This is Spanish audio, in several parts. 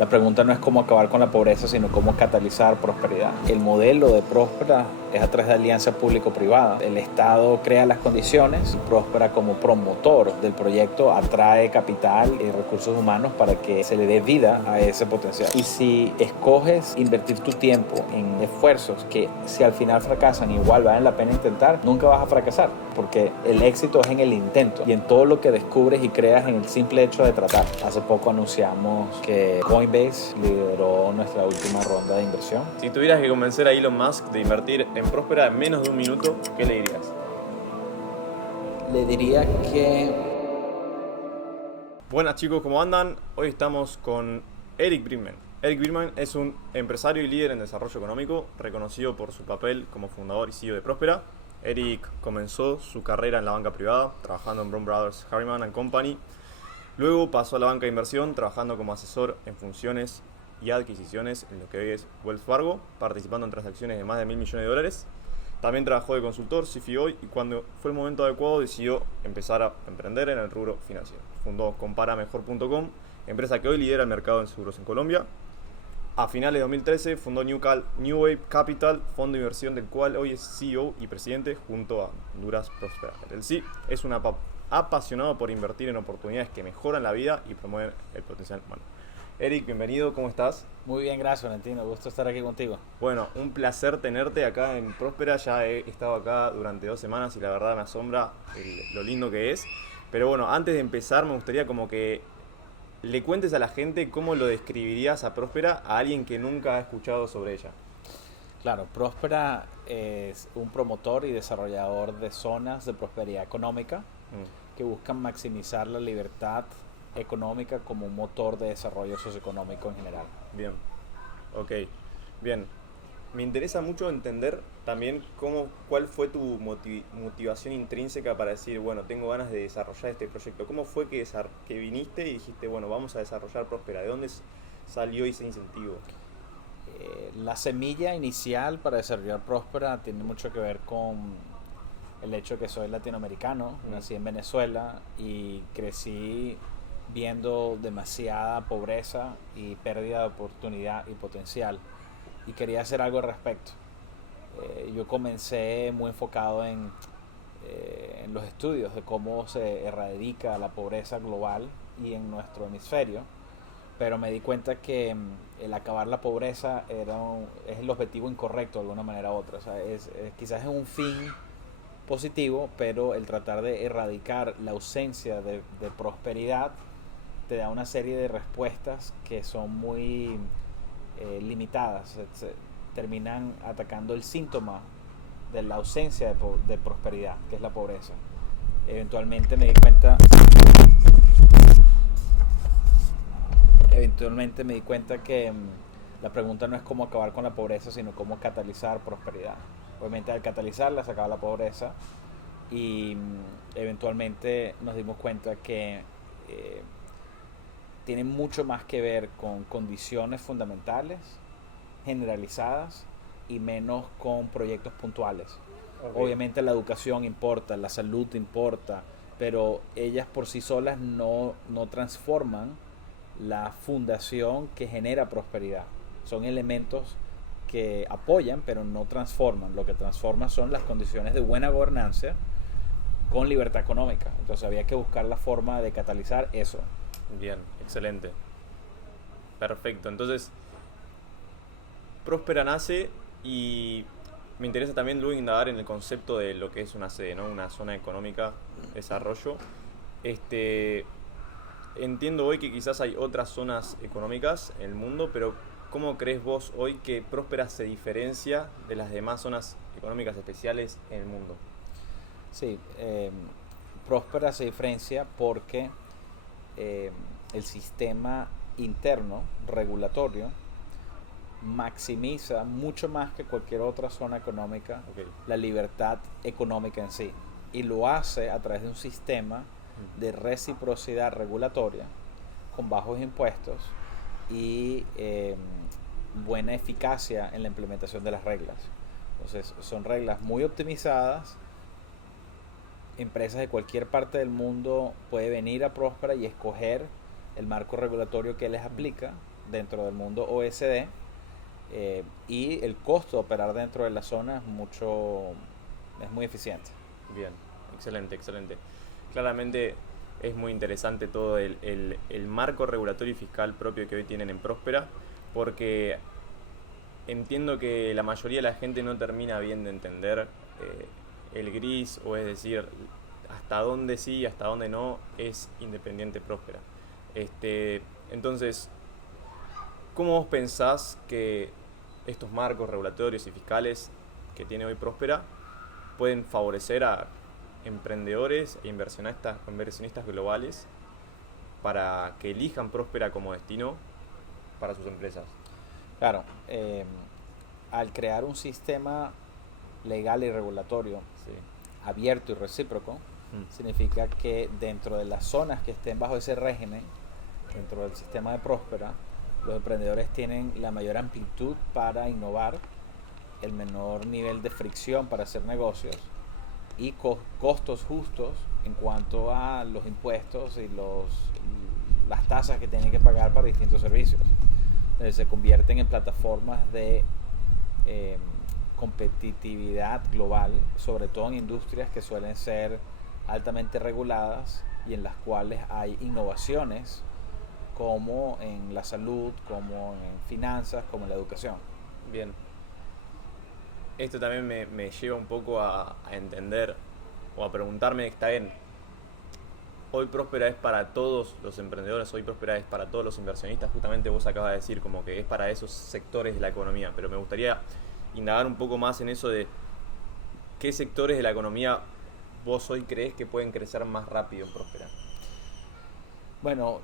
La pregunta no es cómo acabar con la pobreza, sino cómo catalizar prosperidad. El modelo de Próspera es a través de alianza público-privada. El Estado crea las condiciones y Próspera, como promotor del proyecto, atrae capital y recursos humanos para que se le dé vida a ese potencial. Y si escoges invertir tu tiempo en esfuerzos que, si al final fracasan, igual valen la pena intentar, nunca vas a fracasar, porque el éxito es en el intento y en todo lo que descubres y creas en el simple hecho de tratar. Hace poco anunciamos que Coinbase lideró nuestra última ronda de inversión. Si tuvieras que convencer a Elon Musk de invertir en Próspera en menos de un minuto, ¿qué le dirías? Le diría que... Buenas chicos, ¿cómo andan? Hoy estamos con Eric Bridgman. Eric Bridgman es un empresario y líder en desarrollo económico, reconocido por su papel como fundador y CEO de Próspera. Eric comenzó su carrera en la banca privada, trabajando en Brown Brothers Harriman Company. Luego pasó a la banca de inversión, trabajando como asesor en funciones y adquisiciones en lo que hoy es Wells Fargo, participando en transacciones de más de $1.000 millones. También trabajó de consultor, CFO, y cuando fue el momento adecuado decidió empezar a emprender en el rubro financiero. Fundó comparamejor.com, empresa que hoy lidera el mercado en seguros en Colombia. A finales de 2013 fundó New Wave Capital, fondo de inversión del cual hoy es CEO y presidente junto a Honduras Prosper LLC. Es un apasionado por invertir en oportunidades que mejoran la vida y promueven el potencial humano. Eric, bienvenido, ¿cómo estás? Muy bien, gracias, Valentino. Gusto estar aquí contigo. Bueno, un placer tenerte acá en Próspera. Ya he estado acá durante 2 semanas y la verdad me asombra lo lindo que es. Pero bueno, antes de empezar me gustaría como que le cuentes a la gente cómo lo describirías a Próspera a alguien que nunca ha escuchado sobre ella. Claro, Próspera es un promotor y desarrollador de zonas de prosperidad económica que buscan maximizar la libertad económica como un motor de desarrollo socioeconómico en general. Bien, ok, bien. Me interesa mucho entender también cuál fue tu motivación intrínseca para decir, bueno, tengo ganas de desarrollar este proyecto. ¿Cómo fue que viniste y dijiste, bueno, vamos a desarrollar Próspera? ¿De dónde salió ese incentivo? La semilla inicial para desarrollar Próspera tiene mucho que ver con el hecho de que soy latinoamericano, nací en Venezuela y crecí viendo demasiada pobreza y pérdida de oportunidad y potencial, y quería hacer algo al respecto. Yo comencé muy enfocado en los estudios de cómo se erradica la pobreza global y en nuestro hemisferio, pero me di cuenta que el acabar la pobreza es el objetivo incorrecto de alguna manera u otra. O sea, quizás es un fin positivo, pero el tratar de erradicar la ausencia de prosperidad te da una serie de respuestas que son muy limitadas. Terminan atacando el síntoma de la ausencia de prosperidad, que es la pobreza. Eventualmente me di cuenta que la pregunta no es cómo acabar con la pobreza, sino cómo catalizar prosperidad. Obviamente al catalizarla se acaba la pobreza, y eventualmente nos dimos cuenta que tiene mucho más que ver con condiciones fundamentales, generalizadas, y menos con proyectos puntuales. Okay. Obviamente la educación importa, la salud importa, pero ellas por sí solas no transforman la fundación que genera prosperidad. Son elementos que apoyan, pero no transforman. Lo que transforma son las condiciones de buena gobernanza con libertad económica. Entonces había que buscar la forma de catalizar eso. Bien, excelente. Perfecto. Entonces, Próspera nace y me interesa también luego indagar en el concepto de lo que es una sede, ¿no? Una zona económica de desarrollo. Entiendo hoy que quizás hay otras zonas económicas en el mundo, pero ¿cómo crees vos hoy que Próspera se diferencia de las demás zonas económicas especiales en el mundo? Sí, Próspera se diferencia porque el sistema interno regulatorio maximiza mucho más que cualquier otra zona económica la libertad económica en sí, y lo hace a través de un sistema de reciprocidad regulatoria con bajos impuestos y buena eficacia en la implementación de las reglas. Entonces son reglas muy optimizadas. Empresas de cualquier parte del mundo puede venir a Próspera y escoger el marco regulatorio que les aplica dentro del mundo OSD, y el costo de operar dentro de la zona es muy eficiente. Bien, excelente, excelente. Claramente es muy interesante todo el marco regulatorio y fiscal propio que hoy tienen en Próspera, porque entiendo que la mayoría de la gente no termina bien de entender el gris, o es decir, hasta dónde sí y hasta dónde no es independiente Próspera. Entonces, ¿cómo vos pensás que estos marcos regulatorios y fiscales que tiene hoy Próspera pueden favorecer a emprendedores e inversionistas globales para que elijan Próspera como destino para sus empresas? Claro, al crear un sistema legal y regulatorio Sí. abierto y recíproco, Mm. significa que dentro de las zonas que estén bajo ese régimen, dentro del sistema de Próspera, los emprendedores tienen la mayor amplitud para innovar, el menor nivel de fricción para hacer negocios y costos justos en cuanto a los impuestos y las tasas que tienen que pagar para distintos servicios. Se convierten en plataformas de eh, competitividad global, sobre todo en industrias que suelen ser altamente reguladas y en las cuales hay innovaciones como en la salud, como en finanzas, como en la educación. Bien. Esto también me lleva un poco a entender o a preguntarme, está bien, hoy Próspera es para todos los emprendedores, hoy Próspera es para todos los inversionistas, justamente vos acabas de decir como que es para esos sectores de la economía, pero me gustaría indagar un poco más en eso de qué sectores de la economía vos hoy crees que pueden crecer más rápido en Próspera. Bueno,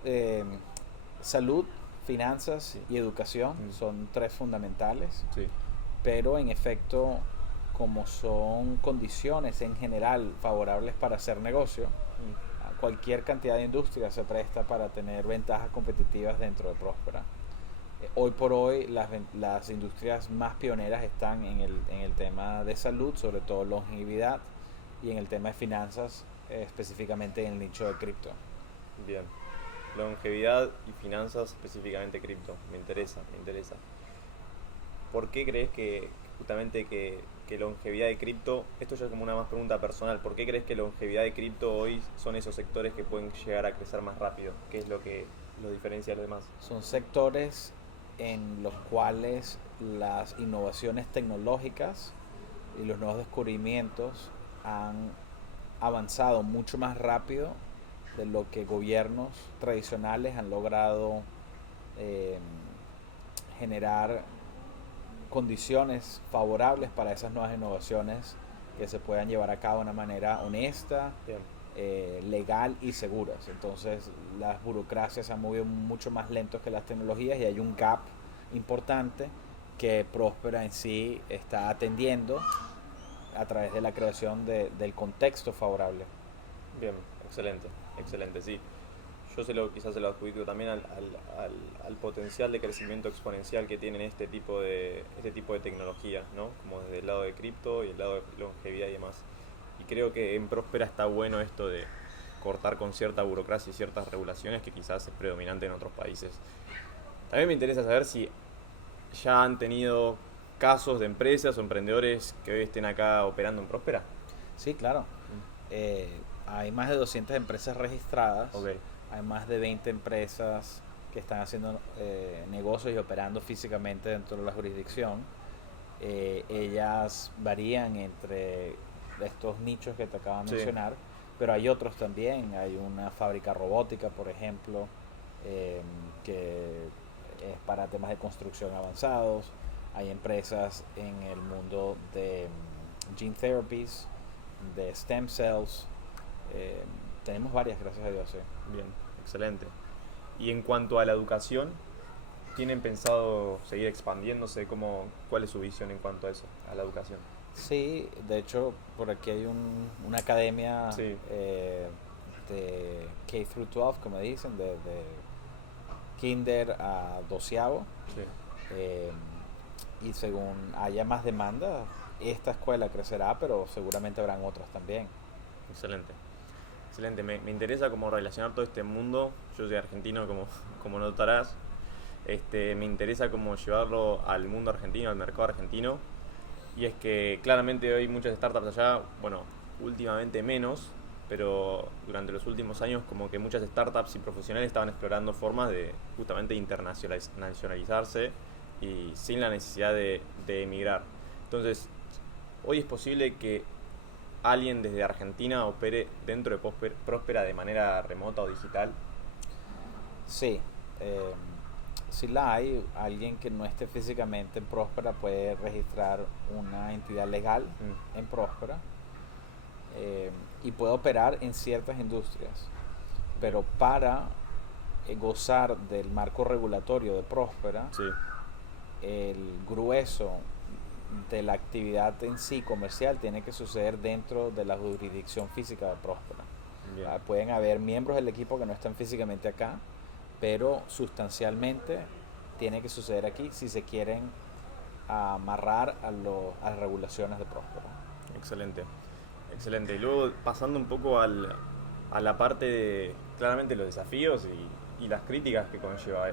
salud, finanzas Sí. y educación son tres fundamentales, Sí. pero en efecto, como son condiciones en general favorables para hacer negocio, cualquier cantidad de industria se presta para tener ventajas competitivas dentro de Próspera. Hoy por hoy las industrias más pioneras están en el tema de salud, sobre todo longevidad, y en el tema de finanzas, específicamente en el nicho de cripto. Bien. Longevidad y finanzas, específicamente cripto. Me interesa, me interesa. ¿Por qué crees que justamente que longevidad de cripto, esto ya es como una más pregunta personal, ¿por qué crees que longevidad de cripto hoy son esos sectores que pueden llegar a crecer más rápido? ¿Qué es lo que los diferencia de los demás? Son sectores en los cuales las innovaciones tecnológicas y los nuevos descubrimientos han avanzado mucho más rápido de lo que gobiernos tradicionales han logrado eh, generar condiciones favorables para esas nuevas innovaciones que se puedan llevar a cabo de una manera honesta, Bien. legal y seguras. Entonces las burocracias se han movido mucho más lentos que las tecnologías y hay un gap importante que Próspera en sí está atendiendo a través de la creación del contexto favorable. Bien, excelente, excelente, sí. Quizás se lo adjudico también al potencial de crecimiento exponencial que tienen este tipo de tecnologías, ¿no? Como desde el lado de cripto y el lado de longevidad y demás. Y creo que en Próspera está bueno esto de cortar con cierta burocracia y ciertas regulaciones que quizás es predominante en otros países. También me interesa saber si ya han tenido casos de empresas o emprendedores que hoy estén acá operando en Próspera. Sí, claro. Eh, Hay más de 200 empresas registradas. Ok. Hay más de 20 empresas que están haciendo negocios y operando físicamente dentro de la jurisdicción. Ellas varían entre estos nichos que te acabo de Sí. mencionar, pero hay otros también. Hay una fábrica robótica, por ejemplo, eh, que es para temas de construcción avanzados. Hay empresas en el mundo de gene therapies, de stem cells. Eh, Tenemos varias, gracias a Dios. Sí. Bien, excelente. Y en cuanto a la educación, ¿tienen pensado seguir expandiéndose? ¿Cuál es su visión en cuanto a eso, a la educación? Sí, de hecho, por aquí hay una academia Sí. De K through 12, como dicen, de kinder a doceavo. Sí. eh, y según haya más demanda, esta escuela crecerá, pero seguramente habrán otras también. Excelente. Excelente. Me interesa como relacionar todo este mundo. Yo soy argentino, como notarás. Me interesa cómo llevarlo al mundo argentino, al mercado argentino. Y es que claramente hoy muchas startups allá, bueno, últimamente menos, pero durante los últimos años como que muchas startups y profesionales estaban explorando formas de justamente internacionalizarse y sin la necesidad de emigrar. Entonces, hoy es posible que alguien desde Argentina opere dentro de Próspera de manera remota o digital. Sí, eh, si la hay, alguien que no esté físicamente en Próspera puede registrar una entidad legal Mm, en Próspera, eh, y puede operar en ciertas industrias, bien. pero para gozar del marco regulatorio de Próspera, Sí, el grueso de la actividad en sí comercial tiene que suceder dentro de la jurisdicción física de Próspera. bien. Pueden haber miembros del equipo que no están físicamente acá, pero sustancialmente tiene que suceder aquí si se quieren amarrar a las regulaciones de Próspera. Excelente. Excelente. Y luego pasando un poco a la parte de claramente los desafíos y las críticas que conlleva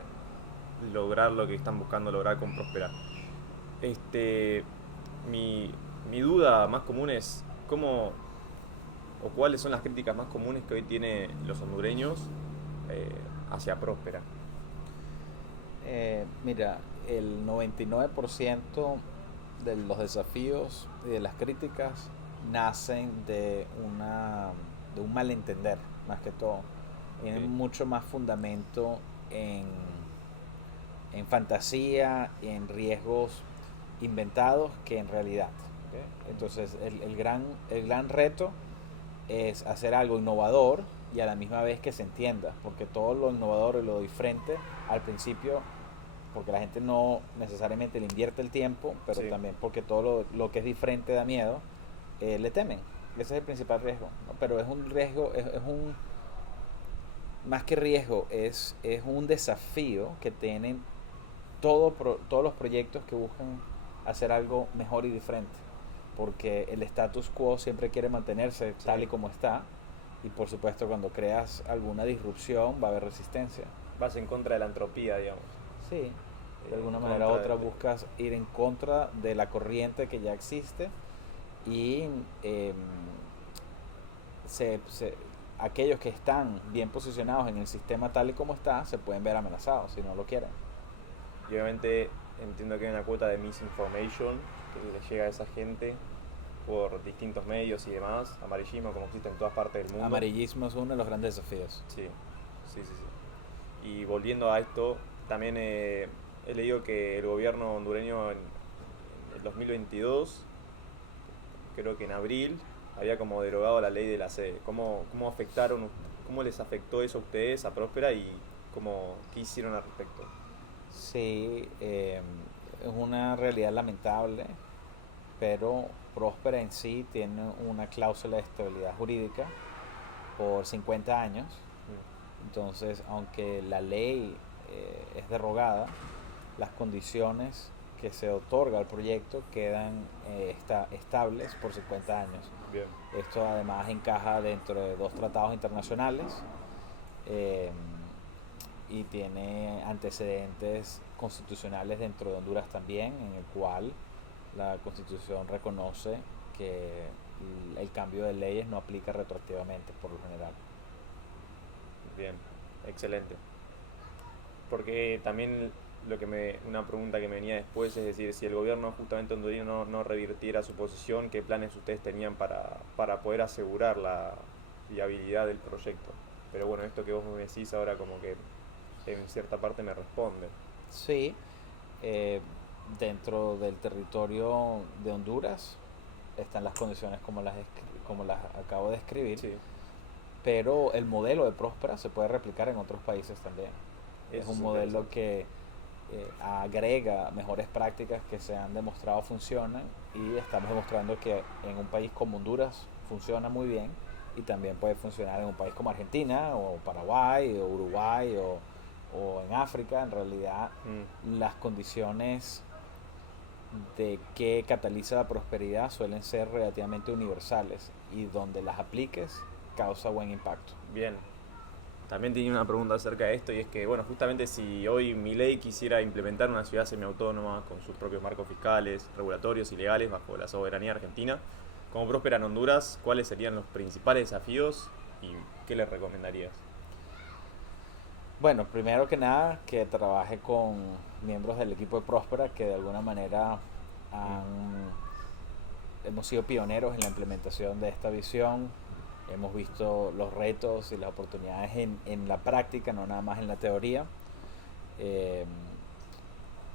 lograr lo que están buscando lograr con Próspera. Este, mi, mi duda más común es cómo o cuáles son las críticas más comunes que hoy tiene los hondureños eh, hacia Próspera. Mira, el 99% de los desafíos y de las críticas nacen de un malentender, más que todo. Tienen Ok, mucho más fundamento en, en fantasía, en riesgos inventados que en realidad. ¿Ok? Entonces, el gran reto es hacer algo innovador y a la misma vez que se entienda, porque todo lo innovador y lo diferente al principio, porque la gente no necesariamente le invierte el tiempo, pero sí, también porque todo lo que es diferente da miedo, le temen. Ese es el principal riesgo, ¿no? Pero es un riesgo, es un, más que riesgo, es un desafío que tienen todos los proyectos que buscan hacer algo mejor y diferente, porque el status quo siempre quiere mantenerse tal y sí. como está, y por supuesto cuando creas alguna disrupción va a haber resistencia. Vas en contra de la entropía, digamos. Sí, de alguna En manera u contra otra buscas ir en contra de la corriente que ya existe y eh, se, se, aquellos que están bien posicionados en el sistema tal y como está se pueden ver amenazados si no lo quieren. y obviamente entiendo que hay una cuota de misinformation que le llega a esa gente por distintos medios y demás, amarillismo como existe en todas partes del mundo. Amarillismo es uno de los grandes desafíos. Sí, sí, sí, sí. Y volviendo a esto, también he leído que el gobierno hondureño en el 2022, creo que en abril, había como derogado la ley de la sede. ¿Cómo afectaron, cómo les afectó eso a ustedes, a Próspera, y qué hicieron al respecto? Sí, es una realidad lamentable, pero Próspera en sí tiene una cláusula de estabilidad jurídica por 50 años. Mm, Entonces, aunque la ley es derogada, las condiciones que se otorga al proyecto quedan estables por 50 años. bien, Esto además encaja dentro de dos tratados internacionales, eh, y tiene antecedentes constitucionales dentro de Honduras también, en el cual la Constitución reconoce que el cambio de leyes no aplica retroactivamente por lo general. bien, excelente. Porque también una pregunta que me venía después es decir, si el gobierno justamente hondureño no revirtiera su posición, ¿qué planes ustedes tenían para poder asegurar la viabilidad del proyecto? Pero bueno, esto que vos me decís ahora como que en cierta parte me responde. Sí, eh, dentro del territorio de Honduras están las condiciones como las acabo de describir, Sí, pero el modelo de Próspera se puede replicar en otros países también. Es eso es un modelo interesante. que agrega mejores prácticas que se han demostrado funcionan, y estamos demostrando que en un país como Honduras funciona muy bien y también puede funcionar en un país como Argentina o Paraguay o Uruguay o en África. En realidad Mm, las condiciones de que cataliza la prosperidad suelen ser relativamente universales y donde las apliques causa buen impacto. bien. También tenía una pregunta acerca de esto y es que, bueno, justamente si hoy Milei quisiera implementar una ciudad semiautónoma con sus propios marcos fiscales, regulatorios y legales bajo la soberanía argentina, como próspera en Honduras, ¿cuáles serían los principales desafíos y qué le recomendarías? Bueno, primero que nada, que trabaje con miembros del equipo de Próspera que de alguna manera hemos sido pioneros en la implementación de esta visión. Hemos visto los retos y las oportunidades en la práctica, no nada más en la teoría. Eh,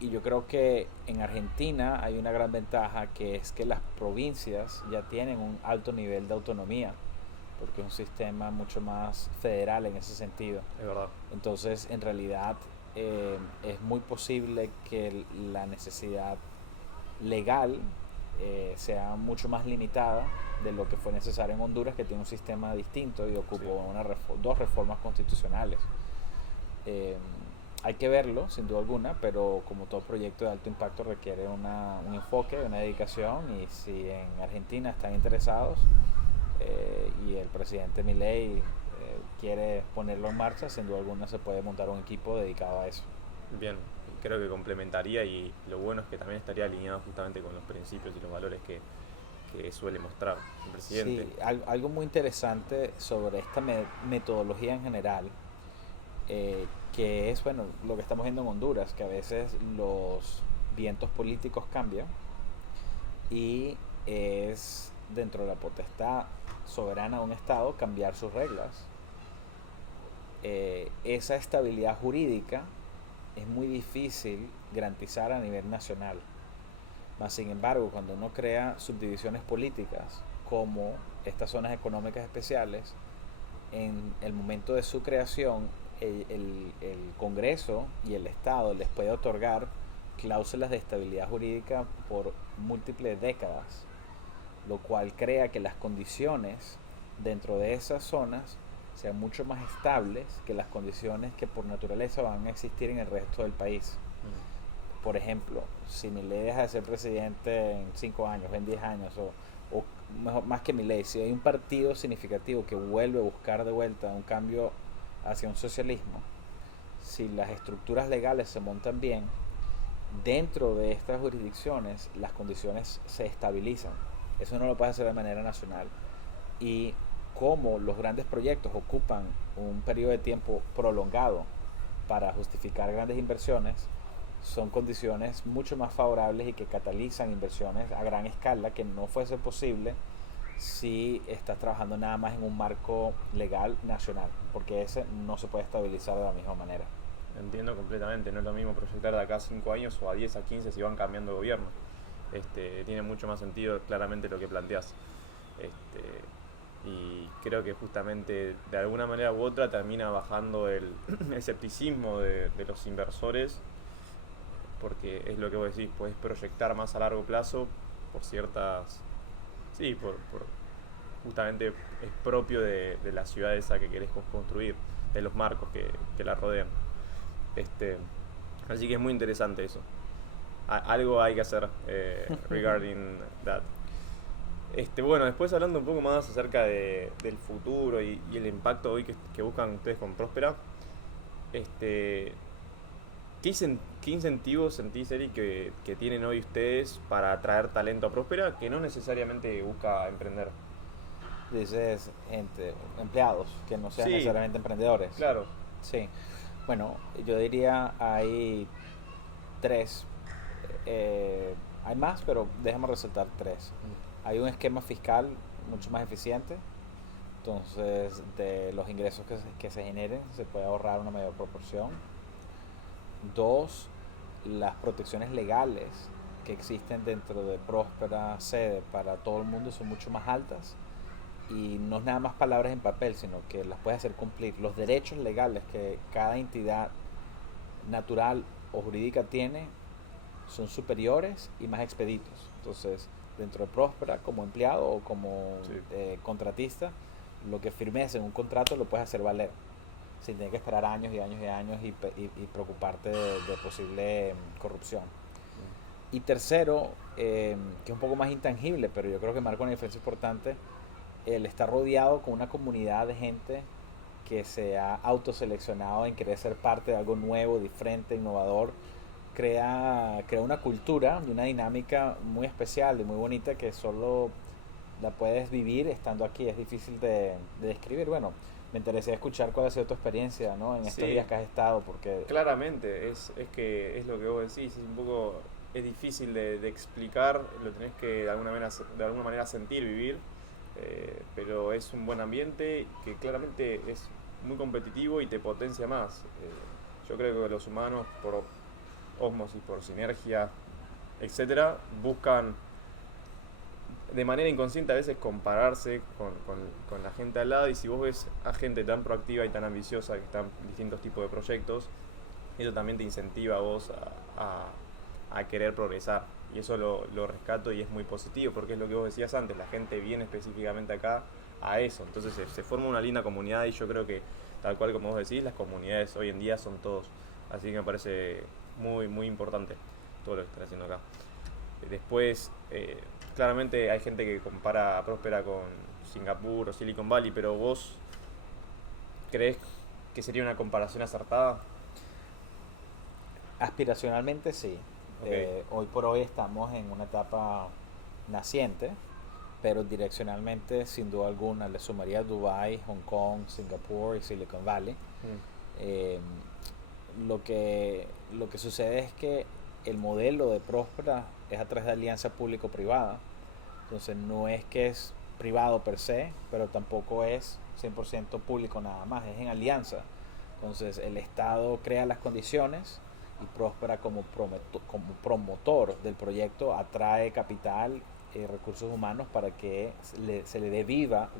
y yo creo que en Argentina hay una gran ventaja, que es que las provincias ya tienen un alto nivel de autonomía, porque es un sistema mucho más federal en ese sentido. Es verdad. Entonces, en realidad, es muy posible que la necesidad legal sea mucho más limitada de lo que fue necesario en Honduras, que tiene un sistema distinto y ocupó dos reformas constitucionales. Eh, Hay que verlo, sin duda alguna, pero como todo proyecto de alto impacto requiere un enfoque, una dedicación, y si en Argentina están interesados y el presidente Milei quiere ponerlo en marcha, sin duda alguna se puede montar un equipo dedicado a eso. Bien, creo que complementaría y lo bueno es que también estaría alineado justamente con los principios y los valores que suele mostrar el presidente. Sí, algo muy interesante sobre esta metodología en general, que es, bueno, lo que estamos viendo en Honduras, que a veces los vientos políticos cambian y es dentro de la potestad soberana de un Estado cambiar sus reglas. Esa estabilidad jurídica es muy difícil garantizar a nivel nacional. Mas, sin embargo, cuando uno crea subdivisiones políticas como estas zonas económicas especiales, en el momento de su creación, el Congreso y el Estado les puede otorgar cláusulas de estabilidad jurídica por múltiples décadas, lo cual crea que las condiciones dentro de esas zonas sean mucho más estables que las condiciones que por naturaleza van a existir en el resto del país. Por ejemplo, si Milei deja de ser presidente en 5 años, en 10 años, o mejor, más que Milei, si hay un partido significativo que vuelve a buscar de vuelta un cambio hacia un socialismo, si las estructuras legales se montan bien, dentro de estas jurisdicciones las condiciones se estabilizan. Eso no lo puede hacer de manera nacional. Y como los grandes proyectos ocupan un periodo de tiempo prolongado para justificar grandes inversiones, son condiciones mucho más favorables y que catalizan inversiones a gran escala que no fuese posible si estás trabajando nada más en un marco legal nacional, porque ese no se puede estabilizar de la misma manera. Entiendo completamente, no es lo mismo proyectar de acá a 5 años o a 10 a 15 si van cambiando de gobierno. Tiene mucho más sentido claramente lo que planteas. Y creo que justamente de alguna manera u otra termina bajando el escepticismo de los inversores, porque es lo que vos decís, podés proyectar más a largo plazo por ciertas... Sí, justamente es propio de la ciudad esa que querés construir, de los marcos que la rodean. Así que es muy interesante eso. Algo hay que hacer regarding that. Bueno, después hablando un poco más acerca del futuro y el impacto hoy que buscan ustedes con Próspera, ¿qué incentivos sentís, Eric, que tienen hoy ustedes para atraer talento a Próspera que no necesariamente busca emprender? Dices empleados que no sean Sí, necesariamente emprendedores. claro. Sí, bueno, yo diría hay tres. Hay más, pero déjame resaltar tres. Hay un esquema fiscal mucho más eficiente, entonces de los ingresos que se generen se puede ahorrar una mayor proporción. Dos, las protecciones legales que existen dentro de Próspera sede para todo el mundo son mucho más altas, y no es nada más palabras en papel, sino que las puedes hacer cumplir. Los derechos legales que cada entidad natural o jurídica tiene son superiores y más expeditos. Entonces, dentro de Próspera, como empleado o como Sí. contratista, lo que firmes en un contrato lo puedes hacer valer, sin tener que esperar años y años y años y preocuparte de posible corrupción. Y tercero, que es un poco más intangible, pero yo creo que marca una diferencia importante, el estar rodeado con una comunidad de gente que se ha autoseleccionado en querer ser parte de algo nuevo, diferente, innovador, crea una cultura y una dinámica muy especial y muy bonita que solo la puedes vivir estando aquí. Es difícil de describir. Bueno, me interesaría escuchar cuál ha sido tu experiencia, ¿no? En estos Sí, días que has estado, porque claramente, es que es lo que vos decís, es un poco, es difícil de explicar, lo tenés que de alguna manera sentir, vivir, pero es un buen ambiente que claramente es muy competitivo y te potencia más. Yo creo que los humanos, por ósmosis, por sinergia, etcétera, buscan de manera inconsciente a veces compararse con la gente al lado, y si vos ves a gente tan proactiva y tan ambiciosa que está en distintos tipos de proyectos, eso también te incentiva a vos a querer progresar, y eso lo rescato y es muy positivo porque es lo que vos decías antes, la gente viene específicamente acá a eso, entonces se forma una linda comunidad, y yo creo que tal cual como vos decís, las comunidades hoy en día son todos, así que me parece muy muy importante todo lo que están haciendo acá. Después, claramente hay gente que compara a Próspera con Singapur o Silicon Valley, pero vos crees que sería una comparación acertada. aspiracionalmente sí. Ok, Hoy por hoy estamos en una etapa naciente, pero direccionalmente, sin duda alguna, le sumaría Dubai, Hong Kong, Singapur y Silicon Valley. Eh, lo que sucede es que el modelo de Próspera es a través de alianza público-privada. Entonces no es que es privado per se, pero tampoco es 100% público nada más, es en alianza. Entonces el Estado crea las condiciones y Próspera como promotor del proyecto atrae capital y recursos humanos para que se le dé vida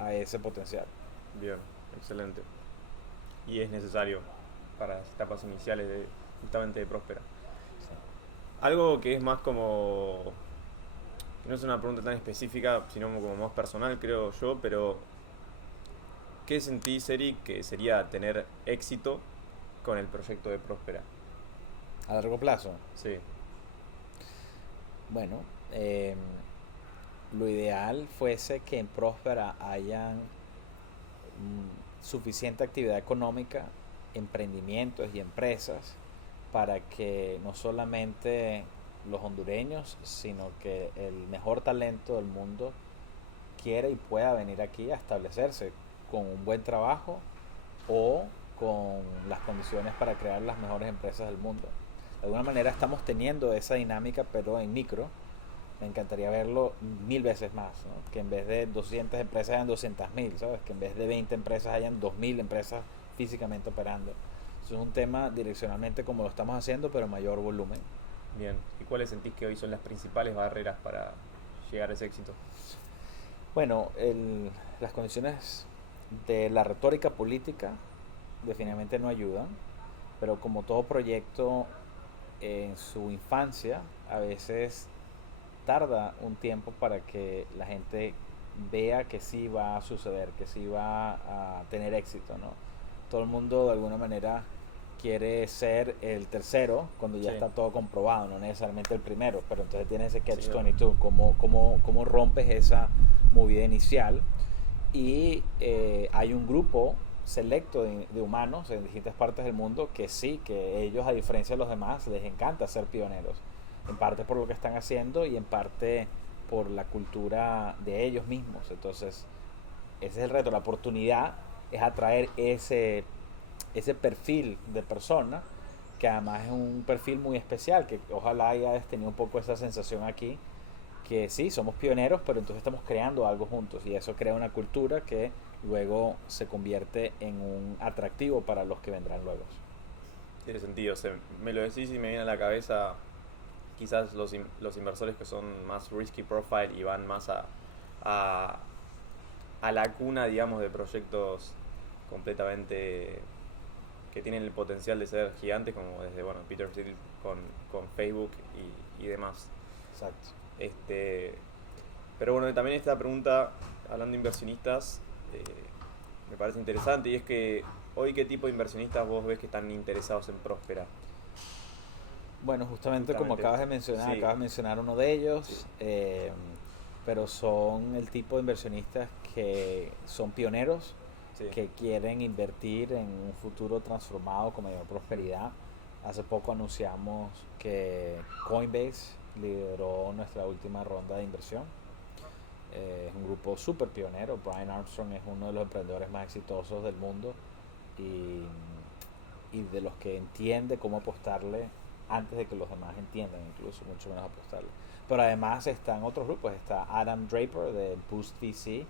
a ese potencial. bien, excelente. Y es necesario para las etapas iniciales justamente de Próspera. Sí. Algo que es más como, que no es una pregunta tan específica, sino como más personal, creo yo, pero ¿qué sentís, Eric, que sería tener éxito con el proyecto de Próspera? A largo plazo, Sí, bueno, lo ideal fuese que en Próspera hayan suficiente actividad económica, emprendimientos y empresas para que no solamente los hondureños, sino que el mejor talento del mundo quiera y pueda venir aquí a establecerse con un buen trabajo o con las condiciones para crear las mejores empresas del mundo. De alguna manera estamos teniendo esa dinámica, pero en micro. Me encantaría verlo 1000 veces más, ¿no? Que en vez de 200 empresas hayan 200.000, ¿sabes? Que en vez de 20 empresas hayan 2000 empresas físicamente operando. Eso es un tema direccionalmente como lo estamos haciendo, pero mayor volumen. bien. ¿Y cuáles sentís que hoy son las principales barreras para llegar a ese éxito? Bueno, las condiciones de la retórica política definitivamente no ayudan, pero como todo proyecto en su infancia, a veces tarda un tiempo para que la gente vea que sí va a suceder, que sí va a tener éxito, ¿no? Todo el mundo de alguna manera quiere ser el tercero cuando ya Sí, está todo comprobado, no necesariamente el primero, pero entonces tienes ese sí, no. catch-22, cómo rompes esa movida inicial y hay un grupo selecto de humanos en distintas partes del mundo que sí, que ellos a diferencia de los demás les encanta ser pioneros, en parte por lo que están haciendo y en parte por la cultura de ellos mismos. Entonces ese es el reto, la oportunidad es atraer ese perfil de persona que además es un perfil muy especial, que ojalá hayas tenido un poco esa sensación aquí, que sí, somos pioneros, pero entonces estamos creando algo juntos y eso crea una cultura que luego se convierte en un atractivo para los que vendrán luego. Tiene sentido. Me lo decís y me viene a la cabeza quizás los inversores que son más risky profile y van más a, a la cuna, digamos, de proyectos completamente que tienen el potencial de ser gigantes, como desde, bueno, Peter Thiel con Facebook y demás. Exacto. Este, pero bueno, también esta pregunta, hablando de inversionistas, eh, me parece interesante, y es que hoy qué tipo de inversionistas vos ves que están interesados en Próspera. Bueno, justamente como Justamente. Sí, acabas de mencionar uno de sí, ellos, pero son el tipo de inversionistas que son pioneros Sí. que quieren invertir en un futuro transformado con mayor prosperidad. Hace poco anunciamos que Coinbase lideró nuestra última ronda de inversión. Es un grupo súper pionero. Brian Armstrong es uno de los emprendedores más exitosos del mundo y, y de los que entiende cómo apostarle antes de que los demás entiendan, incluso mucho menos apostarle. Pero además están otros grupos. Está Adam Draper de Boost VC,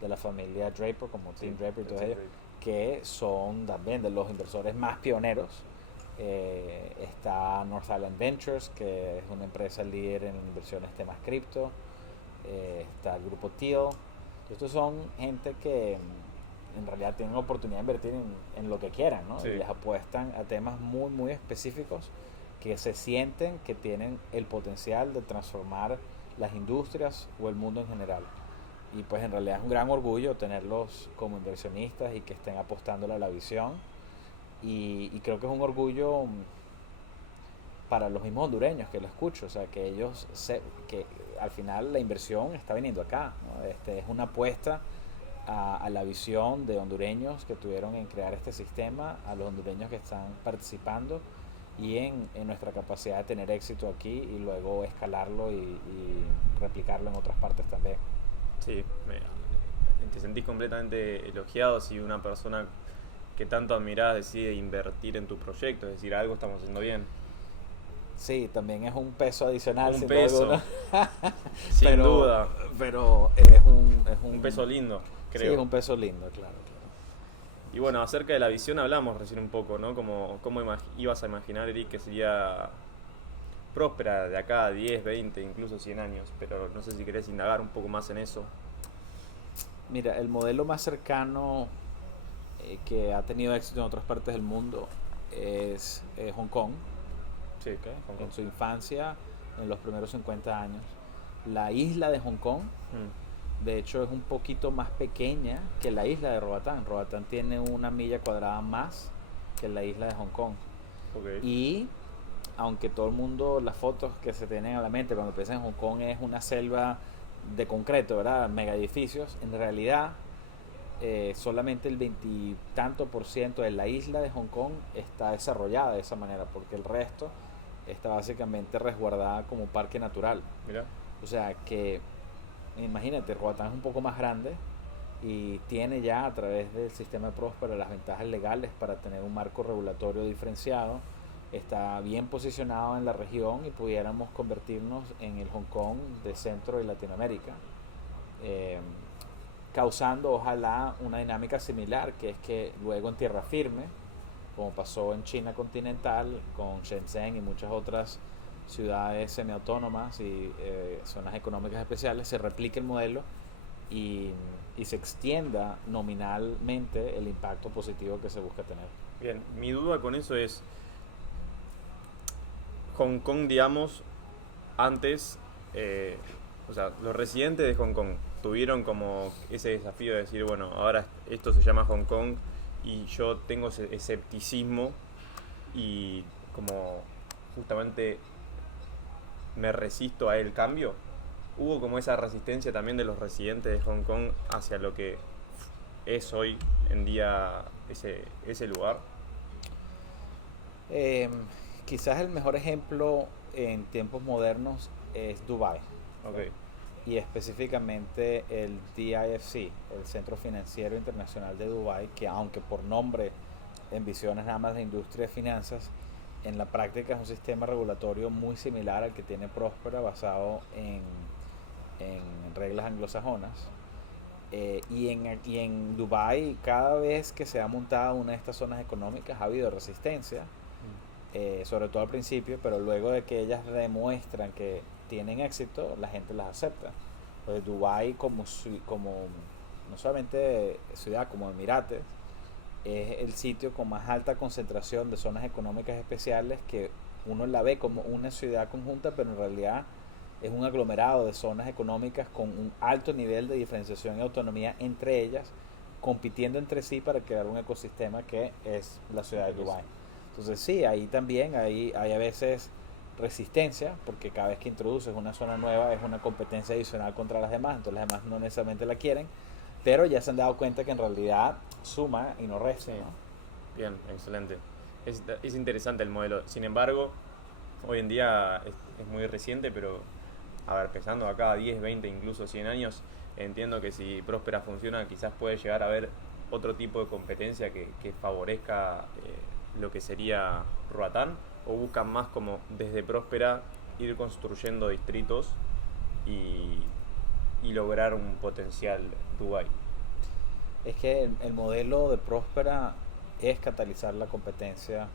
de la familia Draper, como Tim Draper y todos ellos, que son también de los inversores más pioneros. Está North Island Ventures, que es una empresa líder en inversiones temas cripto. Está el grupo Teal. Estos son gente que en realidad tienen la oportunidad de invertir en lo que quieran, ¿no? Sí. Y les apuestan a temas muy, muy específicos que se sienten que tienen el potencial de transformar las industrias o el mundo en general. Y pues en realidad es un gran orgullo tenerlos como inversionistas y que estén apostándole a la visión. Y creo que es un orgullo para los mismos hondureños que lo escucho, o sea, que ellos que al final la inversión está viniendo acá, ¿no? Es una apuesta a la visión de hondureños que tuvieron en crear este sistema, a los hondureños que están participando y en nuestra capacidad de tener éxito aquí y luego escalarlo y replicarlo en otras partes también. Sí, te sentís completamente elogiado si una persona que tanto admirás decide invertir en tu proyecto, es decir, algo estamos haciendo bien. Sí, también es un peso adicional. Un sin peso, duda alguna. sin pero, duda. Pero es Un peso lindo, Sí, creo. es un peso lindo, claro. Y bueno, acerca de la visión hablamos recién un poco, ¿no? Cómo ibas a imaginar, Eric, que sería próspera de acá a 10, 20, incluso 100 años, pero no sé si querés indagar un poco más en eso. Mira, el modelo más cercano que ha tenido éxito en otras partes del mundo es Hong Kong. Sí, ¿Okay? Hong Kong. En su infancia, en los primeros 50 años. La isla de Hong Kong, de hecho, es un poquito más pequeña que la isla de Roatán. Roatán tiene una milla cuadrada más que la isla de Hong Kong. Ok. Y aunque todo el mundo, las fotos que se tienen a la mente cuando piensan en Hong Kong es una selva de concreto, ¿verdad? Mega edificios, en realidad solamente el 20 y tanto por ciento de la isla de Hong Kong está desarrollada de esa manera, porque el resto está básicamente resguardada como parque natural. Mira. O sea que, imagínate, Roatán es un poco más grande y tiene ya a través del sistema Próspero las ventajas legales para tener un marco regulatorio diferenciado. Está bien posicionado en la región y pudiéramos convertirnos en el Hong Kong de Centro y Latinoamérica, causando ojalá una dinámica similar, que es que luego en tierra firme, como pasó en China continental con Shenzhen y muchas otras ciudades semiautónomas y zonas económicas especiales, se replique el modelo y se extienda nominalmente el impacto positivo que se busca tener. Bien, mi duda con eso es, Hong Kong, digamos, antes, o sea, los residentes de Hong Kong tuvieron como ese desafío de decir, bueno, ahora esto se llama Hong Kong y yo tengo ese escepticismo y como justamente me resisto a el cambio. Hubo como esa resistencia también de los residentes de Hong Kong hacia lo que es hoy en día ese lugar. Quizás el mejor ejemplo en tiempos modernos es Dubái. Okay. Y específicamente el DIFC, el Centro Financiero Internacional de Dubái, que aunque por nombre envisiona nada más la industria de finanzas, en la práctica es un sistema regulatorio muy similar al que tiene Próspera, basado en reglas anglosajonas. Y en Dubái, cada vez que se ha montado una de estas zonas económicas ha habido resistencia, sobre todo al principio, pero luego de que ellas demuestran que tienen éxito, la gente las acepta. Pues Dubái como no solamente ciudad, como Emirates, es el sitio con más alta concentración de zonas económicas especiales, que uno la ve como una ciudad conjunta, pero en realidad es un aglomerado de zonas económicas con un alto nivel de diferenciación y autonomía entre ellas, compitiendo entre sí para crear un ecosistema que es la ciudad de Dubái. Entonces sí, ahí también hay a veces resistencia, porque cada vez que introduces una zona nueva es una competencia adicional contra las demás, entonces las demás no necesariamente la quieren, pero ya se han dado cuenta que en realidad suma y no resta, Sí. ¿no? Bien, excelente. Es interesante el modelo. Sin embargo, hoy en día es muy reciente, pero a ver, pensando acá 10, 20, incluso 100 años, entiendo que si Próspera funciona, quizás puede llegar a haber otro tipo de competencia que favorezca lo que sería Roatán, o buscan más como desde Próspera ir construyendo distritos y, y lograr un potencial Dubai. Es que el modelo de Próspera es catalizar la competencia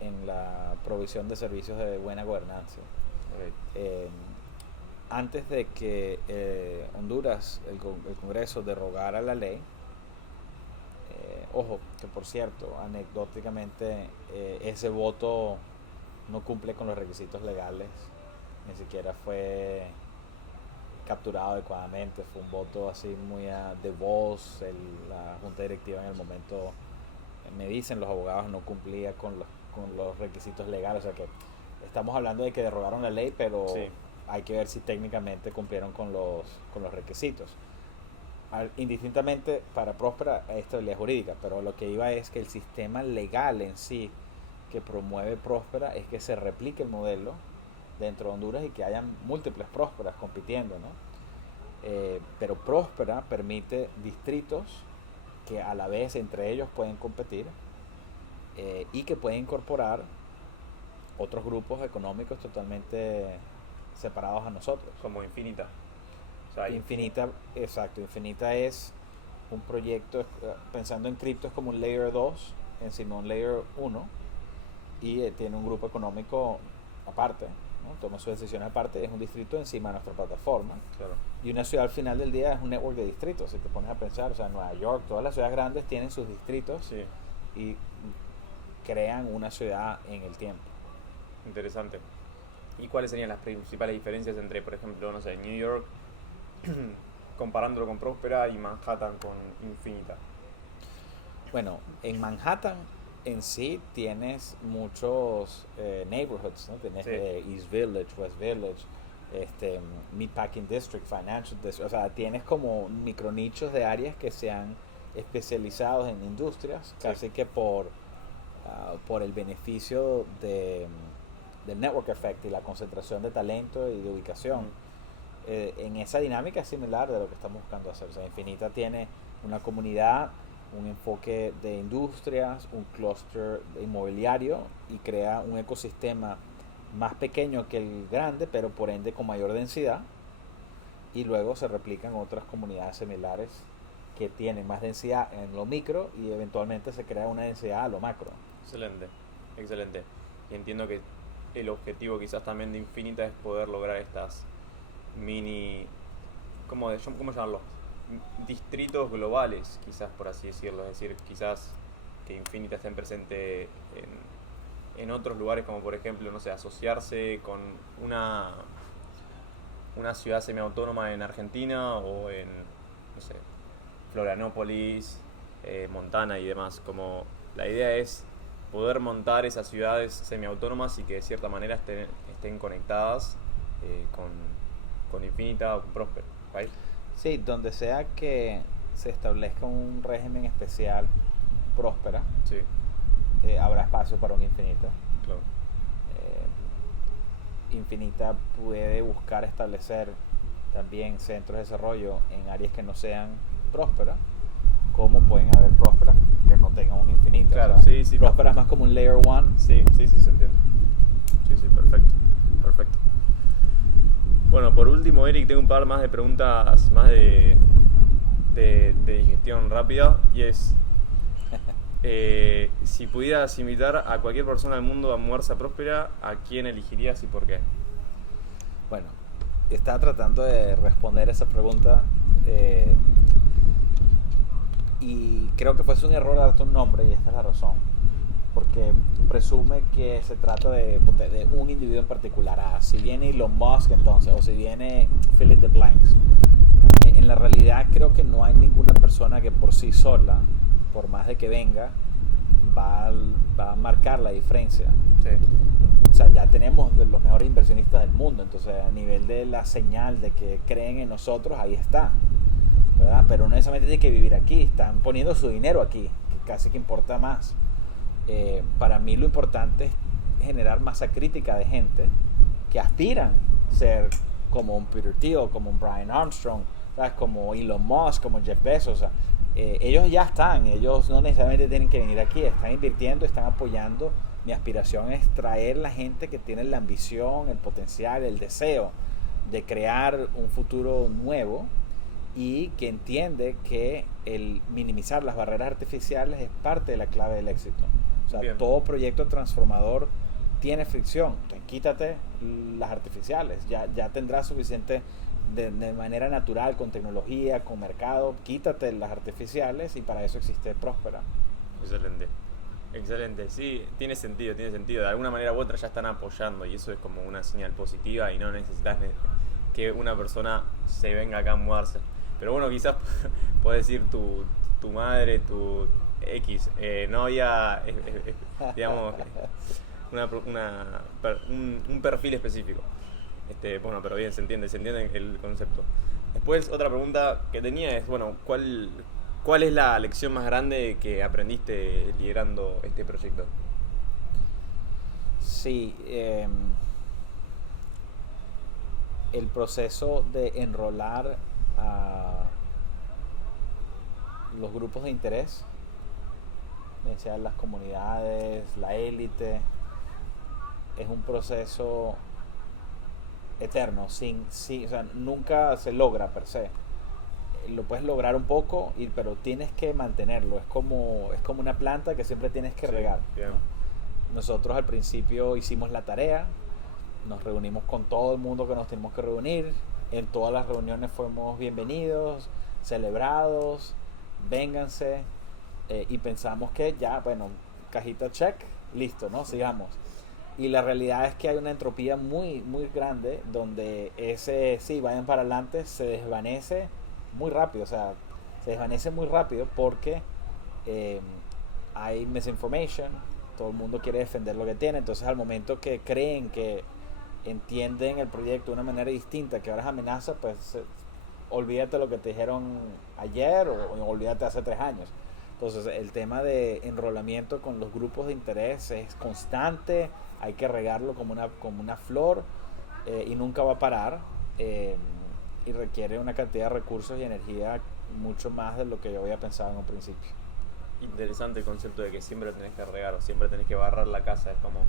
en la provisión de servicios de buena gobernanza. Eh, Antes de que Honduras, el Congreso, derogara la ley, ojo, que por cierto, anecdóticamente, ese voto no cumple con los requisitos legales, ni siquiera fue capturado adecuadamente, fue un voto así muy de voz, la junta directiva en el momento, me dicen los abogados, no cumplía con los requisitos legales, o sea que estamos hablando de que derogaron la ley, pero Sí. hay que ver si técnicamente cumplieron con los requisitos. Indistintamente, para Próspera hay estabilidad jurídica, pero lo que iba es que el sistema legal en sí que promueve Próspera es que se replique el modelo dentro de Honduras y que hayan múltiples Prósperas compitiendo, ¿no? Pero Próspera permite distritos que a la vez entre ellos pueden competir, y que pueden incorporar otros grupos económicos totalmente separados a nosotros. Como Infinita. O sea, Infinita, exacto, Infinita es un proyecto, pensando en cripto, es como un layer 2 encima de un layer 1, y tiene un grupo económico aparte, ¿no? Toma sus decisiones aparte, es un distrito encima de nuestra plataforma, claro. y una ciudad al final del día es un network de distritos. Si te pones a pensar, o sea, Nueva York, todas las ciudades grandes tienen sus distritos, Sí, y crean una ciudad en el tiempo. interesante. ¿Y cuáles serían las principales diferencias entre, por ejemplo, no sé, New York, comparándolo con Próspera, y Manhattan con Infinita? Bueno, en Manhattan en sí tienes muchos neighborhoods, ¿no? Tienes Sí. East Village, West Village, Meatpacking District, Financial District, o sea, tienes como micronichos de áreas que se han especializado en industrias, Sí. casi que por el beneficio del network effect y la concentración de talento y de ubicación. En esa dinámica es similar de lo que estamos buscando hacer. O sea, Infinita tiene una comunidad, un enfoque de industrias, un clúster inmobiliario, y crea un ecosistema más pequeño que el grande, pero por ende con mayor densidad, y luego se replican otras comunidades similares que tienen más densidad en lo micro, y eventualmente se crea una densidad a lo macro. Excelente, excelente. Y entiendo que el objetivo quizás también de Infinita es poder lograr estas mini, ¿cómo llamarlo? Distritos globales, quizás, por así decirlo. Es decir, quizás que Infinita esté presente en otros lugares, como por ejemplo, no sé, asociarse con una ciudad semiautónoma en Argentina, o en, no sé, Florianópolis, Montana y demás. Como la idea es poder montar esas ciudades semiautónomas y que de cierta manera estén conectadas con Infinita o con Prosper, ¿right? Sí, donde sea que se establezca un régimen especial Próspera, Sí, habrá espacio para un Infinita. claro. Infinita puede buscar establecer también centros de desarrollo en áreas que no sean prósperas, como pueden haber prósperas que no tengan un Infinita. Claro, o sea, sí, próspera es más como un layer 1. Sí, se entiende. Sí, perfecto, perfecto. Bueno, por último, Eric, tengo un par más de preguntas más de digestión rápida, y es si pudieras invitar a cualquier persona del mundo a mudarse a Próspera, ¿a quién elegirías y por qué? Bueno, estaba tratando de responder esa pregunta, y creo que fue un error darte un nombre, y esta es la razón. Porque presume que se trata de un individuo en particular. Si viene Elon Musk, entonces, o si viene Philip the Blanks. En la realidad creo que no hay ninguna persona que por sí sola, por más de que venga, va a marcar la diferencia. Sí. O sea, ya tenemos de los mejores inversionistas del mundo, entonces a nivel de la señal de que creen en nosotros, ahí está. ¿verdad? Pero no necesariamente tienen que vivir aquí, están poniendo su dinero aquí, que casi que importa más. Para mí lo importante es generar masa crítica de gente que aspiran a ser como un Peter Thiel, como un Brian Armstrong, ¿sabes? Como Elon Musk, como Jeff Bezos. O sea, ellos ya están, ellos no necesariamente tienen que venir aquí, están invirtiendo, están apoyando. Mi aspiración es traer la gente que tiene la ambición, el potencial, el deseo de crear un futuro nuevo y que entiende que el minimizar las barreras artificiales es parte de la clave del éxito. O sea, Bien. todo proyecto transformador tiene fricción. Entonces, quítate las artificiales. Ya tendrás suficiente de manera natural, con tecnología, con mercado. Quítate las artificiales y para eso existe Próspera. Excelente. Excelente, sí, tiene sentido, tiene sentido. De alguna manera u otra ya están apoyando y eso es como una señal positiva y no necesitas que una persona se venga acá a mudarse. Pero bueno, quizás puedes decir tu madre, tu X, no había, digamos, un perfil específico. Bueno, pero bien, se entiende el concepto. Después, otra pregunta que tenía es, bueno, ¿cuál es la lección más grande que aprendiste liderando este proyecto? Sí, el proceso de enrolar a los grupos de interés, ya sean las comunidades, la élite, es un proceso eterno, o sea, nunca se logra per se. Lo puedes lograr un poco, pero tienes que mantenerlo. Es como una planta que siempre tienes que Sí, regar, bien. ¿no? Nosotros al principio hicimos la tarea, nos reunimos con todo el mundo que nos teníamos que reunir. En todas las reuniones fuimos bienvenidos, celebrados, vénganse. Y pensamos que ya, bueno, cajita check, listo, ¿no? Sigamos. Y la realidad es que hay una entropía muy, muy grande donde ese, sí, vayan para adelante, se desvanece muy rápido. O sea, se desvanece muy rápido porque eh, hay misinformation, todo el mundo quiere defender lo que tiene. Entonces, al momento que creen que entienden el proyecto de una manera distinta, que ahora es amenaza, pues olvídate lo que te dijeron ayer o olvídate hace 3 años. Entonces el tema de enrolamiento con los grupos de interés es constante, hay que regarlo como una flor, y nunca va a parar, eh, y requiere una cantidad de recursos y energía mucho más de lo que yo había pensado en un principio. Interesante el concepto de que siempre tenés que regar o siempre tenés que barrar la casa. Es como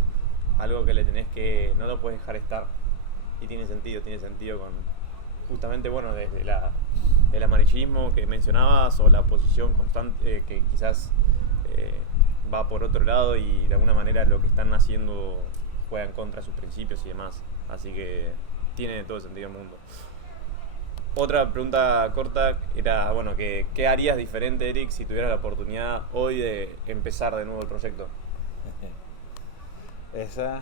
algo que no lo puedes dejar estar. Y tiene sentido con justamente, bueno, desde el amarillismo que mencionabas o la oposición constante que quizás eh, va por otro lado y de alguna manera lo que están haciendo juega en contra de sus principios y demás. Así que tiene todo el sentido del mundo. Otra pregunta corta era, bueno, ¿qué harías diferente, Eric, si tuvieras la oportunidad hoy de empezar de nuevo el proyecto? Esa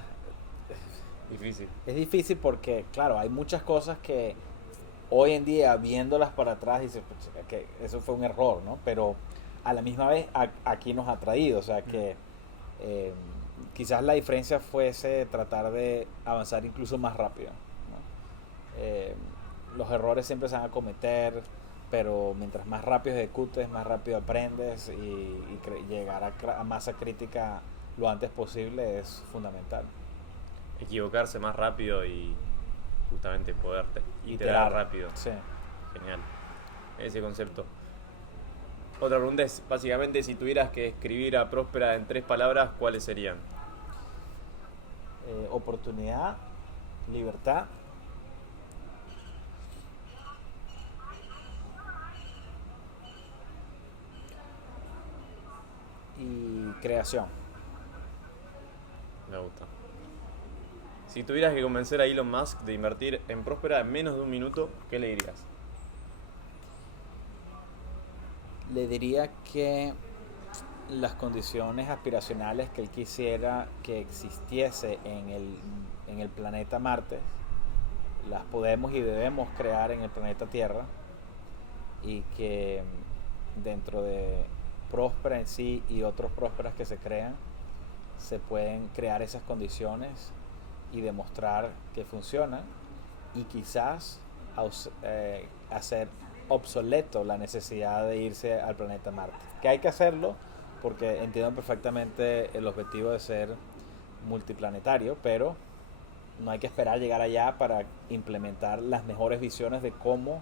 Difícil. es difícil porque, claro, hay muchas cosas que hoy en día, viéndolas para atrás, dices "Pucha, que eso fue un error, ¿no?" Pero a la misma vez aquí nos ha traído, o sea que eh, quizás la diferencia fuese tratar de avanzar incluso más rápido, ¿no? Los errores siempre se van a cometer, pero mientras más rápido ejecutes, más rápido aprendes y llegar a masa crítica lo antes posible es fundamental. Equivocarse más rápido y justamente poder iterar Iterar, rápido. sí. Genial. Ese concepto. Otra pregunta es, básicamente, si tuvieras que escribir a Próspera en 3 palabras, ¿cuáles serían? Oportunidad, libertad y creación. Me gusta. Si tuvieras que convencer a Elon Musk de invertir en Próspera en menos de un minuto, ¿qué le dirías? Le diría que las condiciones aspiracionales que él quisiera que existiese en el planeta Marte las podemos y debemos crear en el planeta Tierra, y que dentro de Próspera en sí y otros prósperas que se crean se pueden crear esas condiciones y demostrar que funcionan, y quizás hacer obsoleto la necesidad de irse al planeta Marte. Que hay que hacerlo porque entiendo perfectamente el objetivo de ser multiplanetario, pero no hay que esperar llegar allá para implementar las mejores visiones de cómo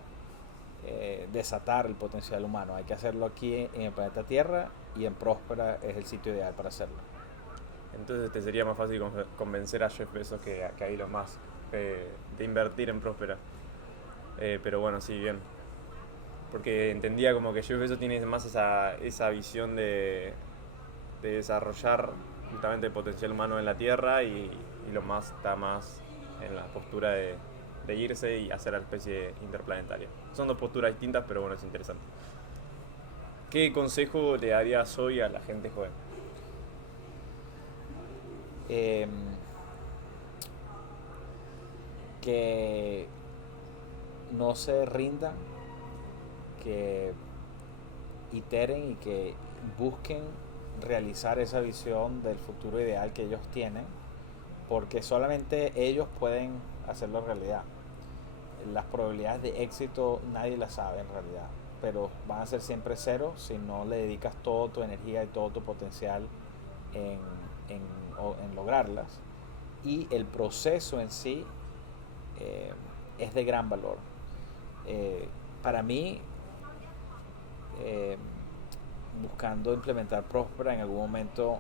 desatar el potencial humano. Hay que hacerlo aquí en el planeta Tierra, y en Próspera es el sitio ideal para hacerlo. Entonces te sería más fácil convencer a Jeff Bezos que a Elon Musk de invertir en Próspera. Pero bueno, sí, bien. Porque entendía como que Jeff Bezos tiene más esa visión de desarrollar justamente el potencial humano en la Tierra, y Elon Musk está más en la postura de irse y hacer la especie interplanetaria. Son dos posturas distintas, pero bueno, es interesante. ¿Qué consejo le darías hoy a la gente joven? Eh, que no se rindan, que iteren y que busquen realizar esa visión del futuro ideal que ellos tienen, porque solamente ellos pueden hacerlo realidad. Las probabilidades de éxito nadie las sabe en realidad, pero van a ser siempre cero si no le dedicas toda tu energía y todo tu potencial en, en lograrlas. Y el proceso en sí es de gran valor. Para mí, eh, buscando implementar Próspera, en algún momento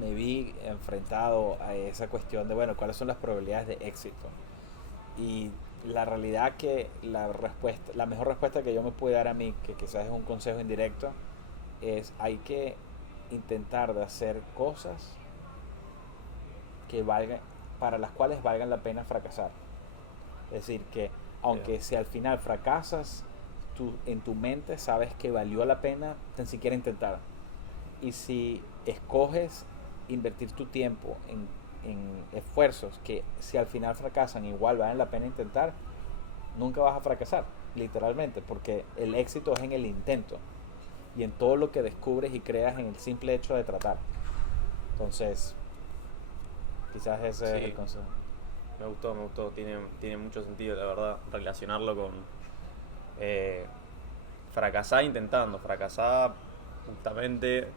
me vi enfrentado a esa cuestión de, bueno, ¿cuáles son las probabilidades de éxito? Y la realidad que la mejor respuesta que yo me pude dar a mí, que quizás es un consejo indirecto, es hay que intentar de hacer cosas que valgan, para las cuales valgan la pena fracasar. Es decir, que aunque si al final fracasas, tú en tu mente sabes que valió la pena tan siquiera intentar. Y si escoges invertir tu tiempo en esfuerzos que si al final fracasan igual valen la pena intentar, nunca vas a fracasar, literalmente, porque el éxito es en el intento y en todo lo que descubres y creas en el simple hecho de tratar. Entonces, quizás ese es el Sí, consejo. me gustó, tiene mucho sentido, la verdad, relacionarlo con eh, fracasar intentando, fracasar justamente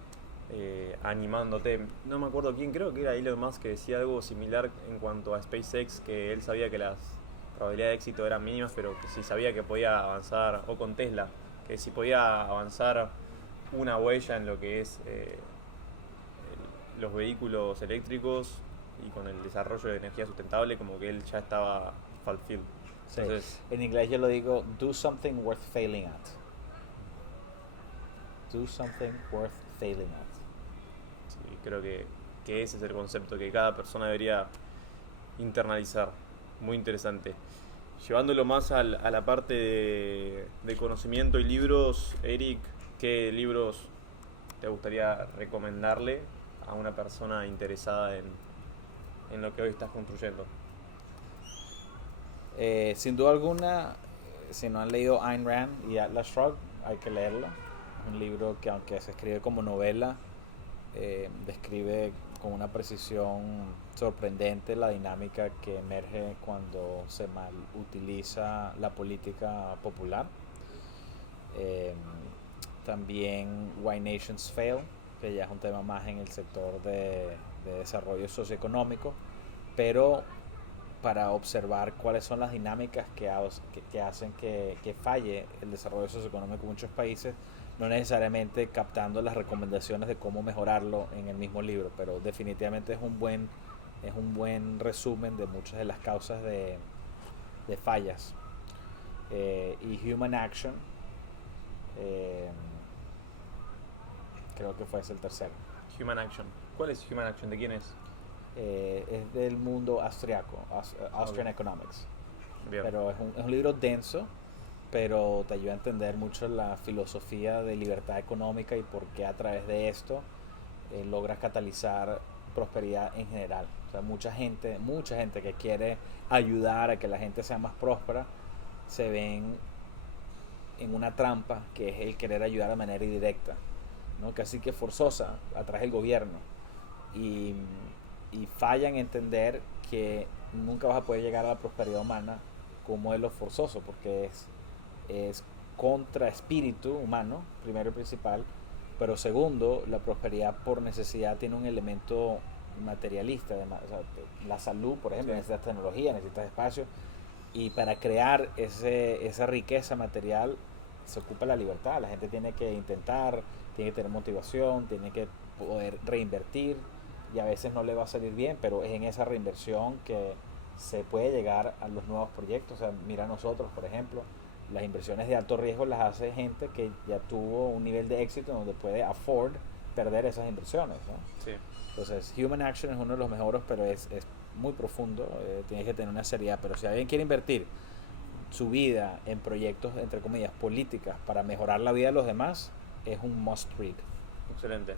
animándote. No me acuerdo quién, creo que era Elon Musk, que decía algo similar en cuanto a SpaceX, que él sabía que las probabilidades de éxito eran mínimas, pero que si sabía que podía avanzar, o con Tesla, que si podía avanzar una huella en lo que es los vehículos eléctricos y con el desarrollo de energía sustentable, como que él ya estaba fulfilled. Sí. Entonces, En inglés yo lo digo, do something worth failing at. Do something worth failing at. sí, creo que ese es el concepto que cada persona debería internalizar. Muy interesante. Llevándolo más a la parte de conocimiento y libros, Eric, ¿qué libros te gustaría recomendarle a una persona interesada en lo que hoy estás construyendo? Sin duda alguna, si no han leído Ayn Rand y Atlas Shrugged, hay que leerlo. Es un libro que, aunque se escribe como novela, describe con una precisión sorprendente la dinámica que emerge cuando se mal utiliza la política popular. Eh, También Why Nations Fail, que ya es un tema más en el sector de desarrollo socioeconómico, pero para observar cuáles son las dinámicas que hacen que falle el desarrollo socioeconómico en muchos países, no necesariamente captando las recomendaciones de cómo mejorarlo en el mismo libro, pero definitivamente es un buen resumen de muchas de las causas de fallas. Y Human Action, eh, creo que fue ese el tercero. Human Action. ¿Cuál es Human Action? ¿De quién es? Es del mundo austriaco, Austrian Ok. Economics. Bien. Pero es un libro denso, pero te ayuda a entender mucho la filosofía de libertad económica y por qué a través de esto logras catalizar prosperidad en general. O sea, mucha gente que quiere ayudar a que la gente sea más próspera, se ven en una trampa que es el querer ayudar de manera indirecta, ¿no? Casi que forzosa a través del gobierno. Y, y fallan en entender que nunca vas a poder llegar a la prosperidad humana con un modelo forzoso, porque es contra espíritu humano, primero y principal, pero segundo, la prosperidad por necesidad tiene un elemento materialista, además, o sea, la salud, por ejemplo, Sí. necesitas tecnología, necesitas espacio, y para crear esa riqueza material se ocupa la libertad, la gente tiene que intentar, tiene que tener motivación, tiene que poder reinvertir, y a veces no le va a salir bien, pero es en esa reinversión que se puede llegar a los nuevos proyectos. O sea, mira nosotros, por ejemplo, las inversiones de alto riesgo las hace gente que ya tuvo un nivel de éxito donde puede afford perder esas inversiones, ¿no? Sí. Entonces, Human Action es uno de los mejores, pero es muy profundo, tienes que tener una seriedad. Pero si alguien quiere invertir su vida en proyectos, entre comillas, políticas para mejorar la vida de los demás, es un must read. Excelente.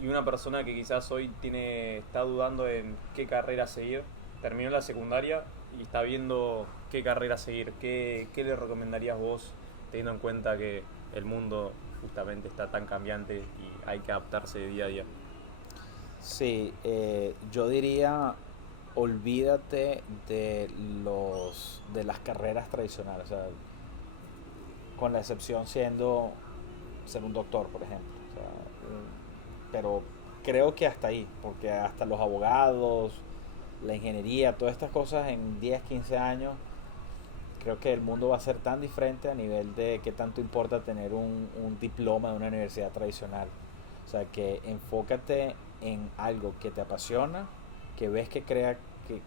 Y una persona que quizás hoy está dudando en qué carrera seguir, terminó la secundaria y está viendo qué carrera seguir, ¿qué le recomendarías vos, teniendo en cuenta que el mundo justamente está tan cambiante y hay que adaptarse de día a día? Sí, yo diría, olvídate de las carreras tradicionales, o sea, con la excepción siendo ser un doctor, por ejemplo. O sea, pero creo que hasta ahí, porque hasta los abogados, la ingeniería, todas estas cosas en 10 15 años, creo que el mundo va a ser tan diferente a nivel de qué tanto importa tener un diploma de una universidad tradicional. O sea, que enfócate en algo que te apasiona, que ves que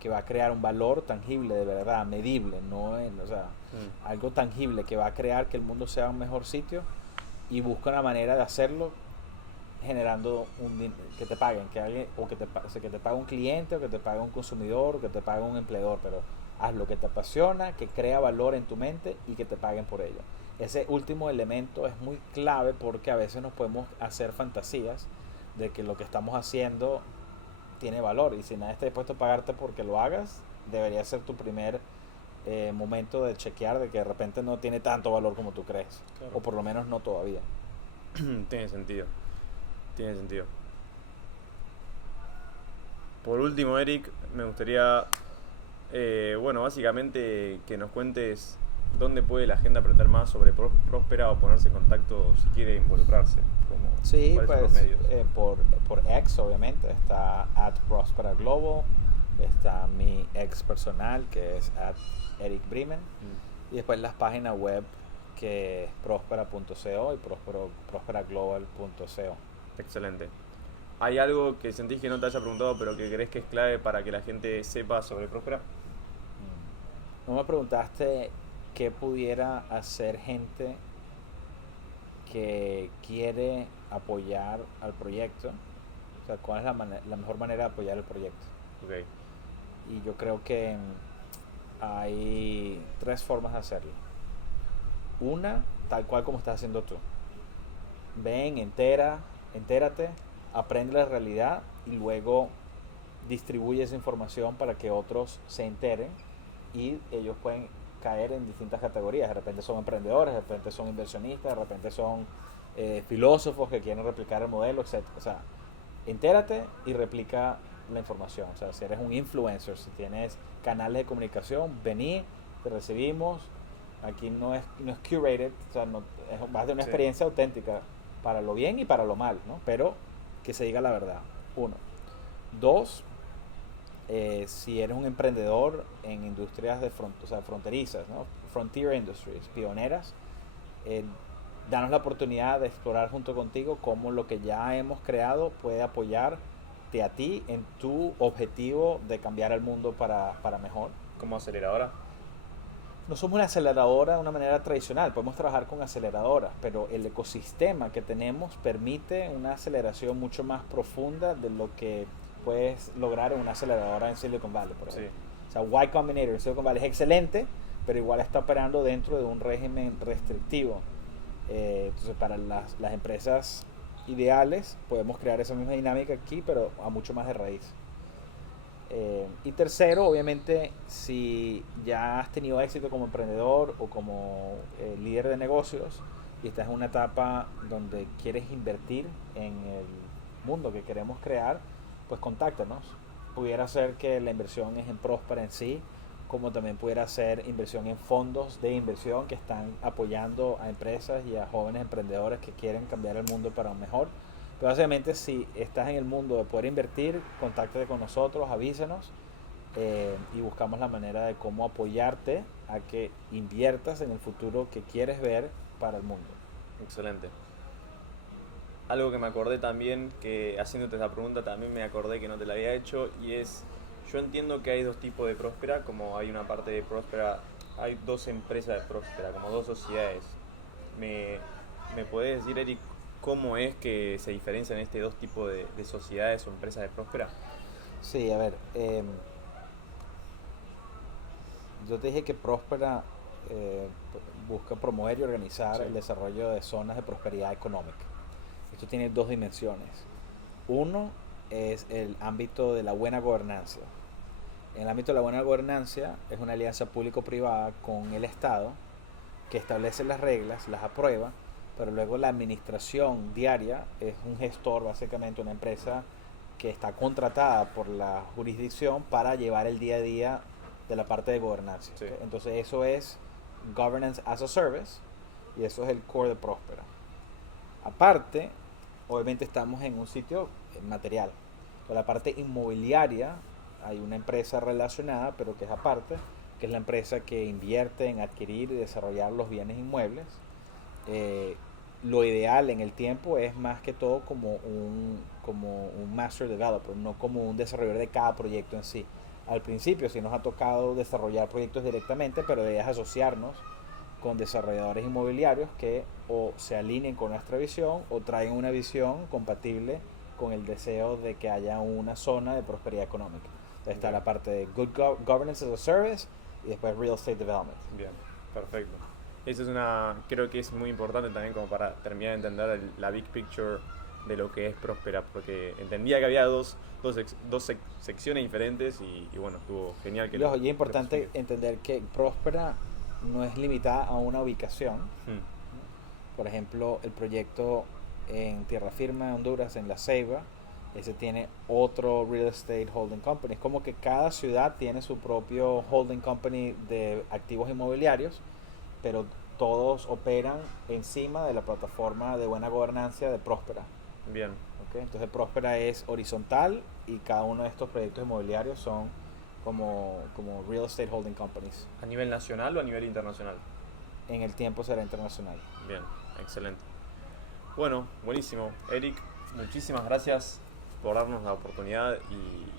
va a crear un valor tangible de verdad, medible, no en, o sea, algo tangible que va a crear que el mundo sea un mejor sitio, y busca una manera de hacerlo generando que te paguen, que alguien, o que te pague un cliente, o que te pague un consumidor, o que te pague un empleador, pero haz lo que te apasiona, que crea valor en tu mente y que te paguen por ello. Ese último elemento es muy clave porque a veces nos podemos hacer fantasías de que lo que estamos haciendo tiene valor, y si nadie está dispuesto a pagarte porque lo hagas, debería ser tu primer momento de chequear de que de repente no tiene tanto valor como tú crees, Claro. o por lo menos no todavía. Tiene sentido, tiene sentido. Por último, Eric, me gustaría, bueno, básicamente que nos cuentes dónde puede la gente aprender más sobre Próspera o ponerse en contacto si quiere involucrarse. Sí, ¿Cuáles son los pues medios? por X obviamente está @prosperaglobal, está mi ex personal que es @ericbrimen, y después las páginas web que es prospera.co y prosperaglobal.co. Excelente. ¿Hay algo que sentís que no te haya preguntado pero que crees que es clave para que la gente sepa sobre Próspera? No me preguntaste qué pudiera hacer gente que quiere apoyar al proyecto, o sea, cuál es la mejor manera de apoyar el proyecto. Ok. Y yo creo que hay tres formas de hacerlo. Una, tal cual como estás haciendo tú. Ven, entérate, aprende la realidad y luego distribuye esa información para que otros se enteren, y ellos pueden caer en distintas categorías. De repente son emprendedores, de repente son inversionistas, de repente son filósofos que quieren replicar el modelo, etc. O sea, entérate y replica la información. O sea, si eres un influencer, si tienes canales de comunicación, vení, te recibimos. Aquí no es curated, o sea, es más de una Sí. experiencia auténtica para lo bien y para lo mal, ¿no? Pero que se diga la verdad. Uno. Dos, si eres un emprendedor en industrias o sea, fronterizas, ¿no? Frontier industries, pioneras, eh, danos la oportunidad de explorar junto contigo cómo lo que ya hemos creado puede apoyarte a ti en tu objetivo de cambiar el mundo para mejor. ¿Como aceleradora? No somos una aceleradora de una manera tradicional, podemos trabajar con aceleradoras, pero el ecosistema que tenemos permite una aceleración mucho más profunda de lo que puedes lograr en una aceleradora en Silicon Valley, por Sí. ejemplo. O sea, Y Combinator en Silicon Valley es excelente, pero igual está operando dentro de un régimen restrictivo. Entonces, para las empresas ideales podemos crear esa misma dinámica aquí, pero a mucho más de raíz. Y tercero, obviamente, si ya has tenido éxito como emprendedor o como líder de negocios y estás en una etapa donde quieres invertir en el mundo que queremos crear, pues contáctanos. Pudiera ser que la inversión es en Próspera en sí, como también pudiera ser inversión en fondos de inversión que están apoyando a empresas y a jóvenes emprendedores que quieren cambiar el mundo para un mejor. Pero básicamente, si estás en el mundo de poder invertir, contáctate con nosotros, avísanos, y buscamos la manera de cómo apoyarte a que inviertas en el futuro que quieres ver para el mundo. Excelente. Algo que me acordé también, que haciéndote esa pregunta también me acordé que no te la había hecho, y es, yo entiendo que hay dos tipos de Próspera, como hay una parte de Próspera, hay dos empresas de Próspera, como dos sociedades. ¿Me podés decir, Eric, cómo es que se diferencian este dos tipos de sociedades o empresas de Próspera? Sí, a ver, yo te dije que Próspera busca promover y organizar Sí. el desarrollo de zonas de prosperidad económica. Esto tiene dos dimensiones. Uno es el ámbito de la buena gobernanza. En el ámbito de la buena gobernanza es una alianza público-privada con el Estado que establece las reglas, las aprueba, pero luego la administración diaria es un gestor, básicamente una empresa que está contratada por la jurisdicción para llevar el día a día de la parte de gobernanza. Sí. ¿Ok? Entonces eso es Governance as a Service y eso es el core de Próspera. Aparte, obviamente estamos en un sitio material. Por la parte inmobiliaria hay una empresa relacionada, pero que es aparte, que es la empresa que invierte en adquirir y desarrollar los bienes inmuebles. Lo ideal en el tiempo es más que todo como un master developer, no como un desarrollador de cada proyecto en sí. Al principio sí nos ha tocado desarrollar proyectos directamente, pero debes asociarnos con desarrolladores inmobiliarios que o se alineen con nuestra visión o traen una visión compatible con el deseo de que haya una zona de prosperidad económica. Entonces está la parte de Governance as a Service y después Real Estate Development. Bien, perfecto. Eso creo que es muy importante también como para terminar de entender la big picture de lo que es Próspera, porque entendía que había dos secciones diferentes y bueno, estuvo genial que Y ojo, y es lo importante resumiste. entender que Próspera no es limitada a una ubicación. Mm, Por ejemplo, el proyecto en Tierra Firme, Honduras, en La Ceiba, ese tiene otro Real Estate Holding Company. Es como que cada ciudad tiene su propio holding company de activos inmobiliarios, pero todos operan encima de la plataforma de buena gobernanza de Próspera. Bien. ¿Ok? Entonces Próspera es horizontal y cada uno de estos proyectos inmobiliarios son como Real Estate Holding Companies. ¿A nivel nacional o a nivel internacional? En el tiempo será internacional. Bien, excelente. Bueno, buenísimo. Eric, muchísimas gracias por darnos la oportunidad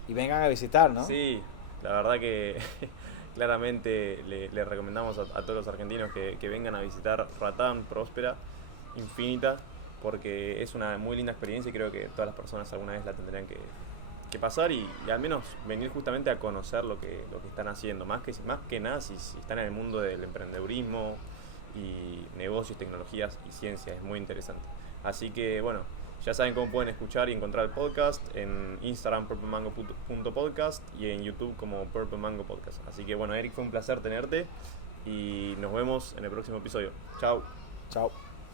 Y vengan a visitar, ¿no? sí, la verdad que claramente le recomendamos a todos los argentinos que vengan a visitar Ratán Próspera Infinita, porque es una muy linda experiencia y creo que todas las personas alguna vez la tendrían que pasar y al menos venir justamente a conocer lo que están haciendo. Más que nada si están en el mundo del emprendedurismo y negocios, tecnologías y ciencia, es muy interesante. Así que bueno, ya saben cómo pueden escuchar y encontrar el podcast en Instagram purplemango.podcast y en YouTube como Purple Mango Podcast. Así que bueno, Eric, fue un placer tenerte y nos vemos en el próximo episodio. Chao. Chao.